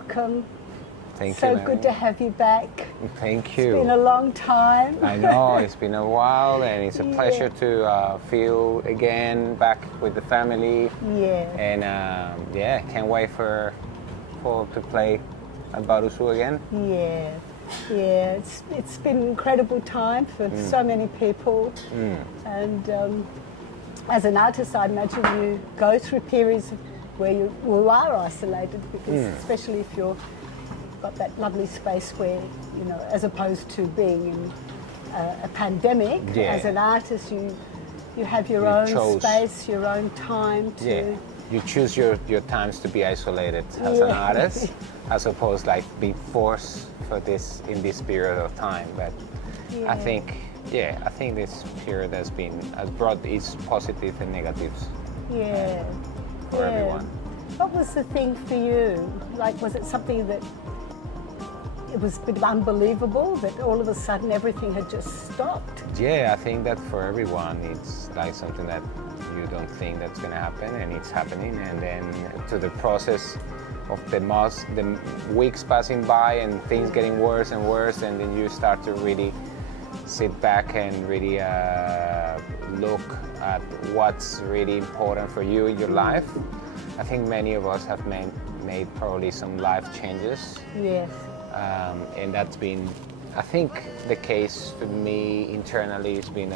welcome. Thank you. So Mary. good to have you back. Thank you. It's been a long time. I know, it's been a while, and it's a pleasure to feel again back with the family. Yeah. And can't wait for to play at Bar Oussou again. Yeah. Yeah, it's been an incredible time for so many people. And as an artist, I imagine you go through periods where you are isolated, because especially if you've got that lovely space where, you know, as opposed to being in a pandemic, as an artist, you have your own space, your own time to... Yeah. You choose your times to be isolated as an artist, as opposed like be forced for this in this period of time. But I think this period has brought its positives and negatives. Yeah. For everyone. What was the thing for you? Like, was it something that it was a bit unbelievable that all of a sudden everything had just stopped? Yeah, I think that for everyone it's like something that you don't think that's going to happen, and it's happening, and then to the process of the weeks passing by and things getting worse and worse, and then you start to really sit back and really look at what's really important for you in your life. I think many of us have made probably some life changes. Yes. And that's been, I think, the case for me internally. It's been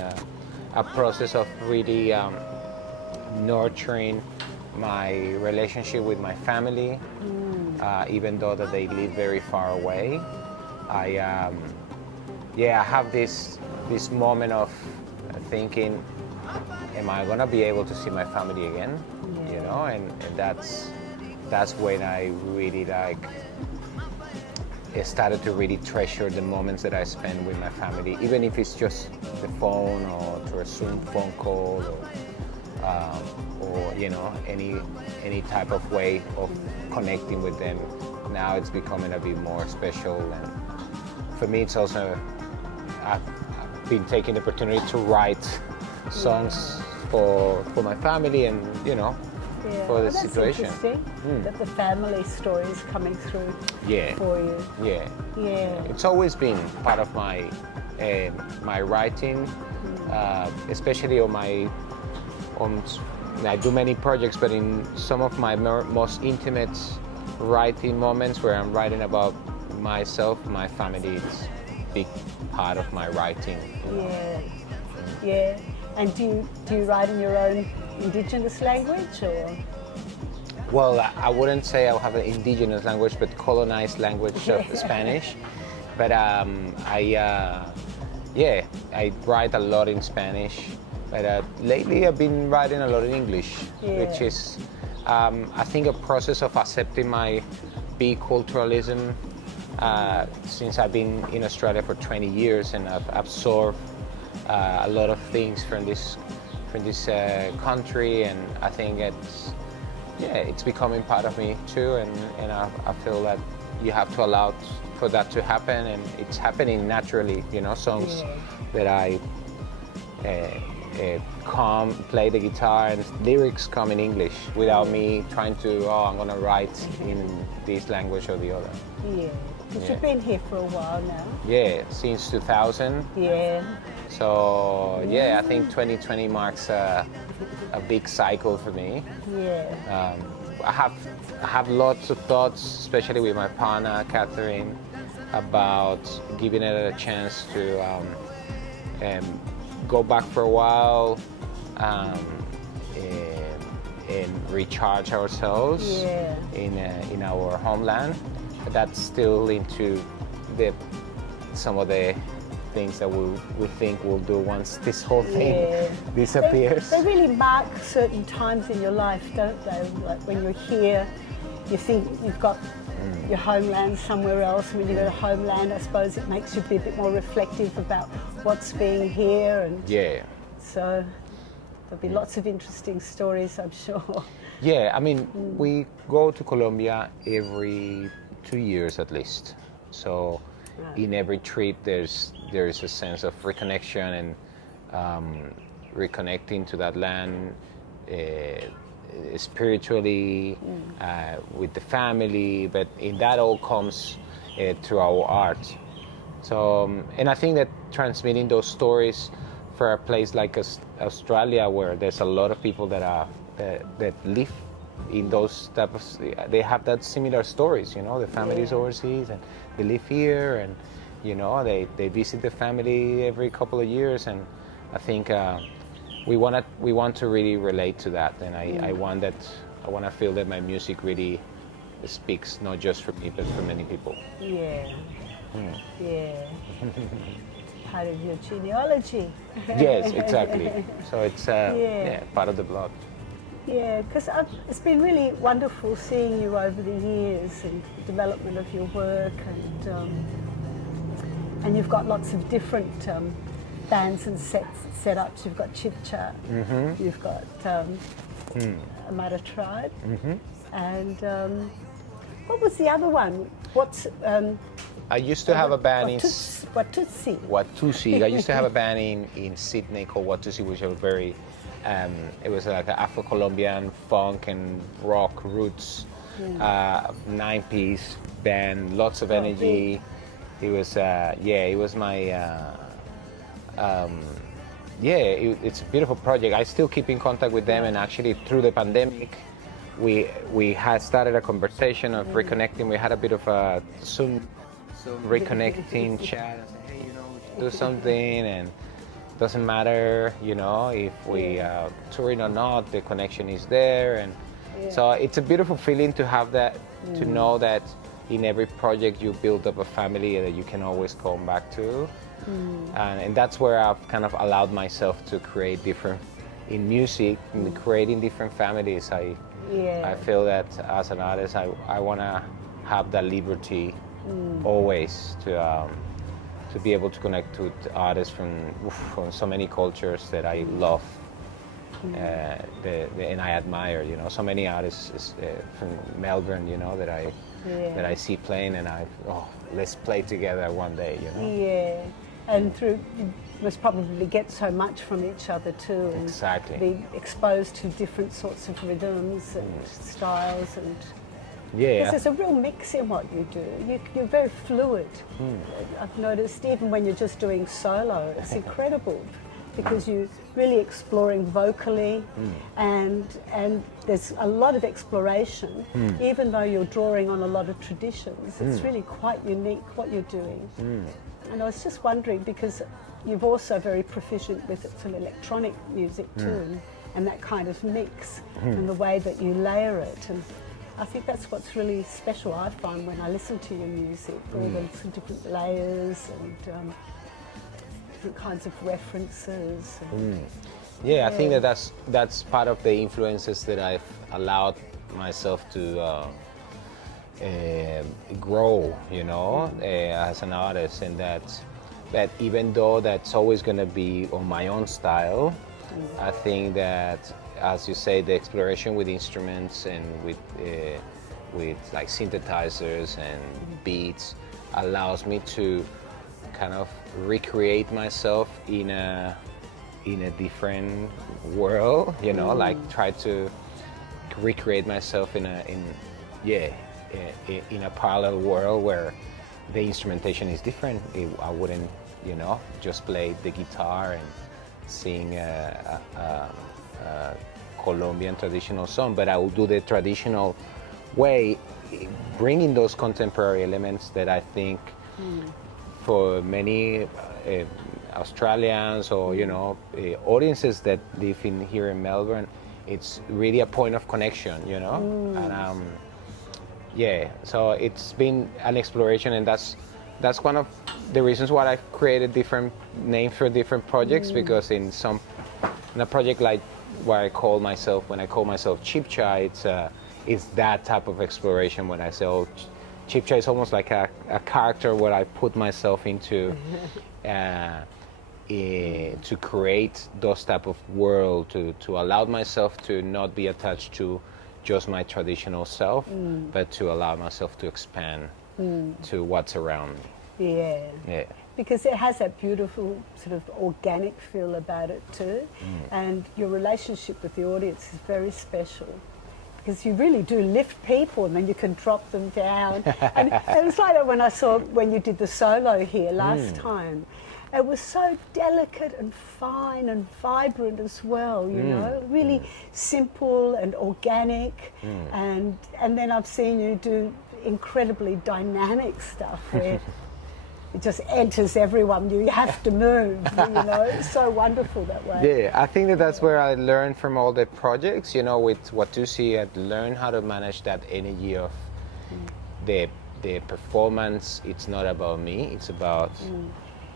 a process of really nurturing my relationship with my family, even though that they live very far away. I have this moment of thinking, am I gonna be able to see my family again? You know, and that's when I really started to really treasure the moments that I spend with my family, even if it's just the phone or through a Zoom phone call, or you know, any type of way of connecting with them. Now it's becoming a bit more special, and for me it's also, I've been taking the opportunity to write songs for my family, and you know, for the situation. Interesting that the family story is coming through for you. Yeah. It's always been part of my my writing, especially I do many projects, but in some of my most intimate writing moments where I'm writing about myself, my family is a big part of my writing. Yeah. And do you write in your own indigenous language, or? Well, I wouldn't say I have an indigenous language, but colonized language of Spanish. But I write a lot in Spanish. But lately I've been writing a lot in English, which is, I think, a process of accepting my biculturalism. Since I've been in Australia for 20 years, and I've absorbed a lot of things from this country, and I think it's becoming part of me too, and I feel that you have to allow for that to happen, and it's happening naturally. You know, songs that I play the guitar, and lyrics come in English without me trying to, I'm gonna write in this language or the other. Because you've been here for a while now. Yeah, since 2000. So I think 2020 marks a big cycle for me. I have lots of thoughts, especially with my partner Catherine, about giving it a chance to go back for a while and recharge ourselves in our homeland. That's still into some of the things that we think we'll do once this whole thing disappears. They really mark certain times in your life, don't they? Like when you're here, you think you've got your homeland somewhere else. When you go to homeland, I suppose it makes you be a bit more reflective about what's being here. And so there'll be lots of interesting stories, I'm sure. Yeah, I mean, we go to Colombia every 2 years at least. So in every trip, there is a sense of reconnection and reconnecting to that land, spiritually, with the family, but in that all comes through our art. So, and I think that transmitting those stories for a place like Australia, where there's a lot of people that live in those types, they have that similar stories, you know, the families overseas and they live here, and you know, they visit the family every couple of years, and I think we want to really relate to that, and I want to feel that my music really speaks not just for me but for many people. Yeah. Yeah. Part of your genealogy. Yes, exactly. So it's part of the blood. Yeah, because it's been really wonderful seeing you over the years and the development of your work, and you've got lots of different bands and setups. You've got Chipcha, you've got Amara Tribe, and what was the other one? I used to have a band in Watusi. Watusi. I used to have a band in Sydney called Watusi, which was very, it was like an Afro-Colombian funk and rock roots, 9-piece band, lots of energy. It was, it was my, it's a beautiful project. I still keep in contact with them, and actually through the pandemic, we had started a conversation of reconnecting. We had a bit of a Zoom reconnecting chat and say, hey, you know, we should do something, and doesn't matter, you know, if we touring or not, the connection is there, and so it's a beautiful feeling to have that, to know that in every project you build up a family that you can always come back to, and that's where I've kind of allowed myself to create different, in music, in creating different families. I feel that as an artist, I want to have that liberty always to be able to connect with artists from so many cultures that I love, and I admire. You know, so many artists from Melbourne, you know, that I see playing, and let's play together one day. You know. Yeah, and you must probably get so much from each other too, and be exposed to different sorts of rhythms and styles and. Yeah. There's a real mix in what you do. You're very fluid. I've noticed even when you're just doing solo, it's incredible because you're really exploring vocally, and there's a lot of exploration. Even though you're drawing on a lot of traditions, it's really quite unique what you're doing. And I was just wondering, because you're also very proficient with some electronic music too, and that kind of mix and the way that you layer it. And I think that's what's really special, I find, when I listen to your music, all the different layers and different kinds of references. I think that's part of the influences that I've allowed myself to grow, you know, as an artist, and that even though that's always going to be on my own style, I think that, as you say, the exploration with instruments and with like synthesizers and beats allows me to kind of recreate myself in a different world, you know, like try to recreate myself in a parallel world where the instrumentation is different. I wouldn't, you know, just play the guitar and sing a Colombian traditional song, but I will do the traditional way, bringing those contemporary elements that I think for many Australians or, you know, audiences that live here in Melbourne, it's really a point of connection, you know, and so it's been an exploration, and that's one of the reasons why I've created different names for different projects, because in a project like when I call myself Chipcha, it's that type of exploration. When I say, Chipcha is almost like a character where I put myself into to create those type of world, to allow myself to not be attached to just my traditional self, but to allow myself to expand to what's around me. Yeah. because it has that beautiful sort of organic feel about it too, and your relationship with the audience is very special. Because you really do lift people and then you can drop them down. And it was like that when you did the solo here last time. It was so delicate and fine and vibrant as well, you know, really simple and organic. And then I've seen you do incredibly dynamic stuff where it just enters everyone. You have to move, you know. It's so wonderful that way. Yeah, I think that's where I learned from all the projects, you know, with Watusi, I learned how to manage that energy of the performance. It's not about me, it's about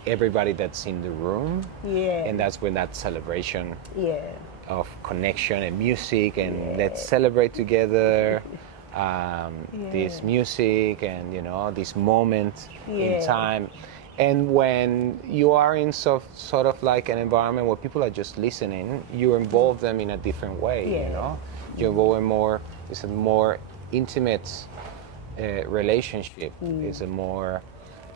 everybody that's in the room. Yeah. And that's when that celebration Yeah. of connection and music and let's celebrate together. This music and, you know, this moment in time. And when you are in sort of like an environment where people are just listening, you involve them in a different way, you know. You involve them more, it's a more intimate relationship. It's a more,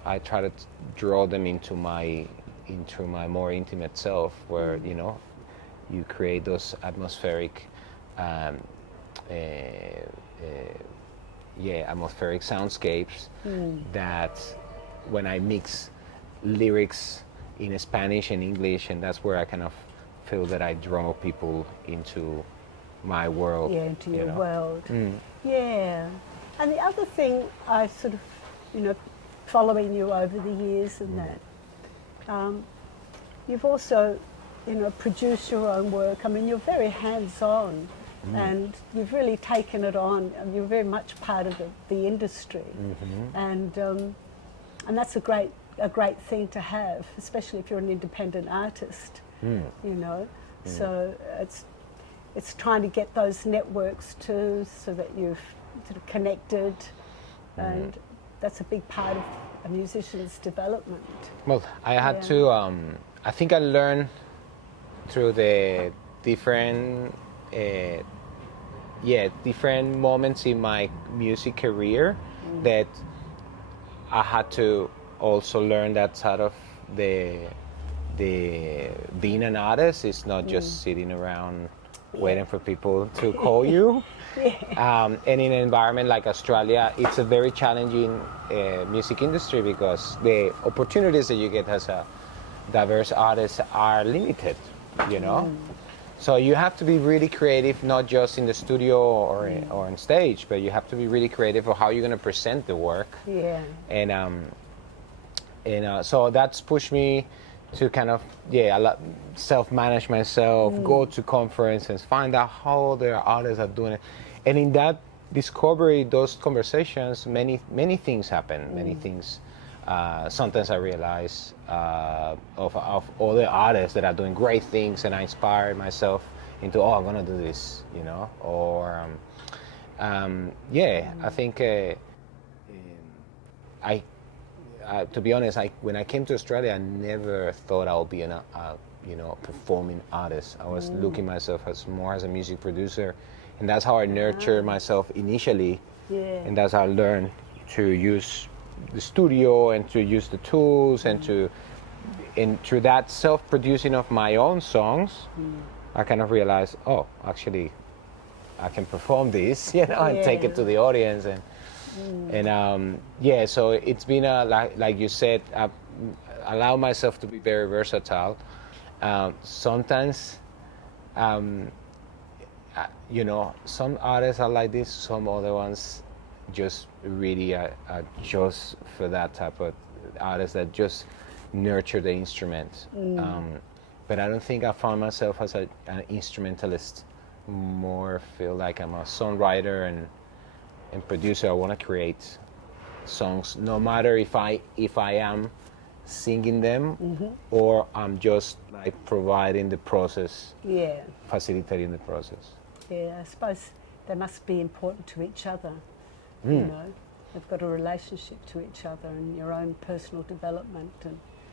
I try to draw them into my more intimate self where, you know, you create those atmospheric atmospheric soundscapes that when I mix lyrics in Spanish and English, and that's where I kind of feel that I draw people into my world. Yeah, into your world. Yeah. And the other thing I sort of, you know, following you over the years and that, you've also, you know, produced your own work. I mean, you're very hands-on. And you've really taken it on. And you're very much part of the industry, and that's a great thing to have, especially if you're an independent artist. You know, so it's trying to get those networks too, so that you've sort of connected, and that's a big part of a musician's development. Well, I had to. I think I learned through the different. Different moments in my music career that I had to also learn that sort of the being an artist is not just sitting around waiting for people to call you. And in an environment like Australia, it's a very challenging music industry because the opportunities that you get as a diverse artist are limited, you know. So you have to be really creative, not just in the studio or on stage, but you have to be really creative for how you're going to present the work. Yeah. And so that's pushed me to kind of self-manage myself, go to conferences, find out how the artists are doing it, and in that discovery, those conversations, many things happen. Many things. Sometimes I realize of other artists that are doing great things, and I inspire myself into, I'm gonna do this, you know. Or I think to be honest, when I came to Australia, I never thought I would be a performing artist. I was looking myself as more as a music producer, and that's how I nurtured myself initially, and that's how I learned to use the studio and to use the tools and through that self-producing of my own songs, I kind of realized, actually, I can perform this, you know, and take it to the audience, so it's been like you said, allow myself to be very versatile. Sometimes, you know, some artists are like this, some other ones just really are just for that type of artists that just nurture the instrument. But I don't think I found myself as an instrumentalist. More feel like I'm a songwriter and producer. I want to create songs, no matter if I am singing them or I'm just like providing the process, facilitating the process. Yeah, I suppose they must be important to each other. You know, they've got a relationship to each other and your own personal development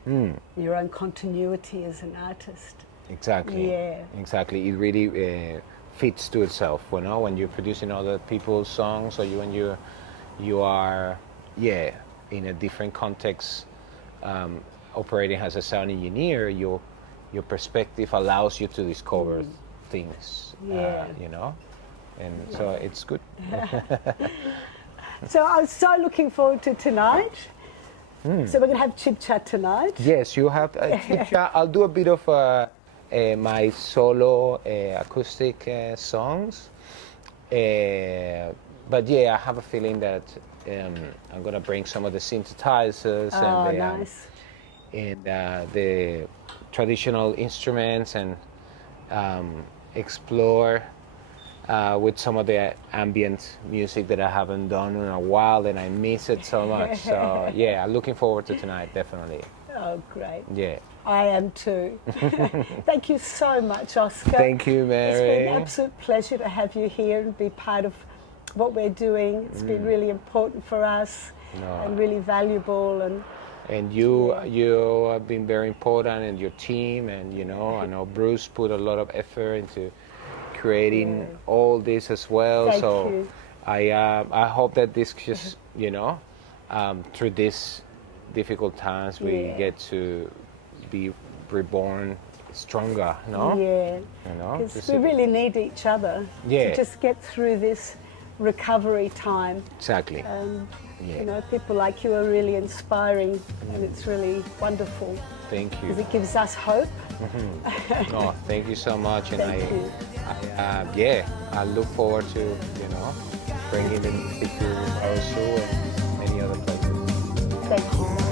and your own continuity as an artist. Exactly. Yeah. Exactly. It really fits to itself. You know, when you're producing other people's songs, or when you are in a different context, operating as a sound engineer, your perspective allows you to discover things, you know, and so it's good. So I'm so looking forward to tonight. So we're going to have chit chat tonight. Yes, you have. I'll do a bit of my solo acoustic songs, but yeah, I have a feeling that I'm gonna bring some of the synthesizers and the traditional instruments and explore with some of the ambient music that I haven't done in a while, and I miss it so much. So yeah, I'm looking forward to tonight, definitely. Oh, great. Yeah. I am too. Thank you so much, Oscar. Thank you, Mary. It's been an absolute pleasure to have you here and be part of what we're doing. It's been really important for us and really valuable. And you have been very important, and your team, and you know, I know Bruce put a lot of effort into creating all this as well. Thank you. I hope that this just, you know, through these difficult times we get to be reborn stronger, no? Yeah. You know, Because we really need each other to just get through this recovery time. Exactly. You know, people like you are really inspiring, and it's really wonderful. Thank you. Because it gives us hope. Oh, thank you so much, and Thank you. I look forward to, you know, bringing the music to Bar Oussou and many other places. Thank you.